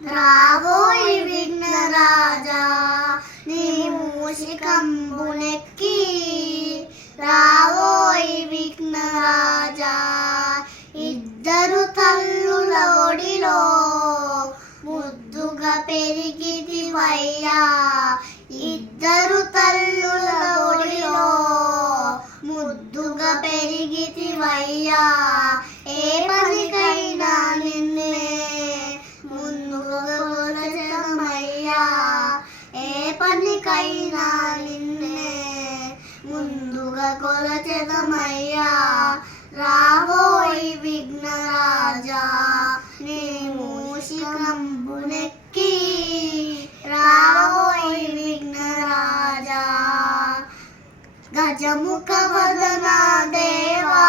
రావోయి విఘ్నరాజా నీ మూషికంబునెక్కి, రావోయి విఘ్నరాజా ఇద్దరు తల్లుల ఒడిలో ముద్దుగా పెరిగితివయ్యా, ఇద్దరు తల్లుల ఒడిలో ముద్దుగా పెరిగితివయ్యా, ఏ పనికైనా నిన్నే ముందుగా కొలచెదమయ్యా, ఏ పనికైనా నిన్నే ముందుగా కొలచెదమయ్యా, రావోయి విఘ్నరాజా నీ మూషికంబునెక్కి, రావోయి విఘ్నరాజా గజముఖ వదన దేవా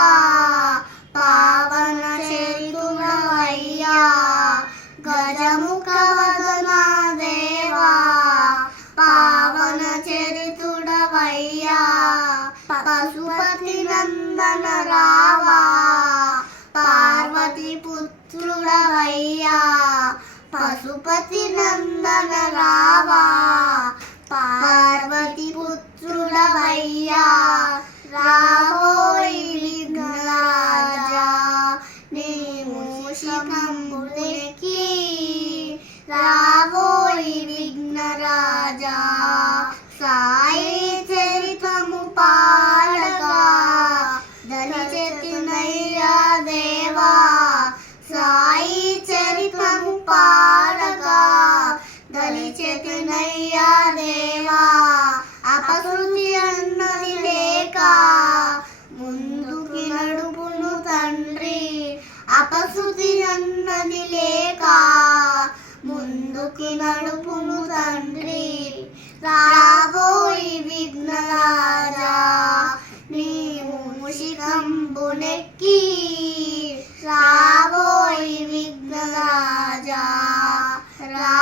పావన చరితుడవయ్యా, గజముఖ వదన దేవా పావన చరితుడవయ్యా, పశుపతి నందన రావా పార్వతి పుత్రుడవయ్యా, పశుపతి నందన రావా పార్వతి పుత్రుడవయ్యా, రావోయి విఘ్నరాజా నీ మూషికంబునెక్కి, రావోయి విఘ్నరాజా సాయి చరితము పాడగా దలిచెతినయ్యా దేవా, సాయి చరితము పాడగా దలిచెతినయ్యా దేవా, అపశృతి అన్నది లేక ముందుకి నడుపును తండ్రి, అపశృతి అన్నది లేక ముందుకి నడుపును తండ్రి, రావోయి విఘ్నరాజా నీ మూషికంబునెక్కి, రావోయి విఘ్నరాజా రా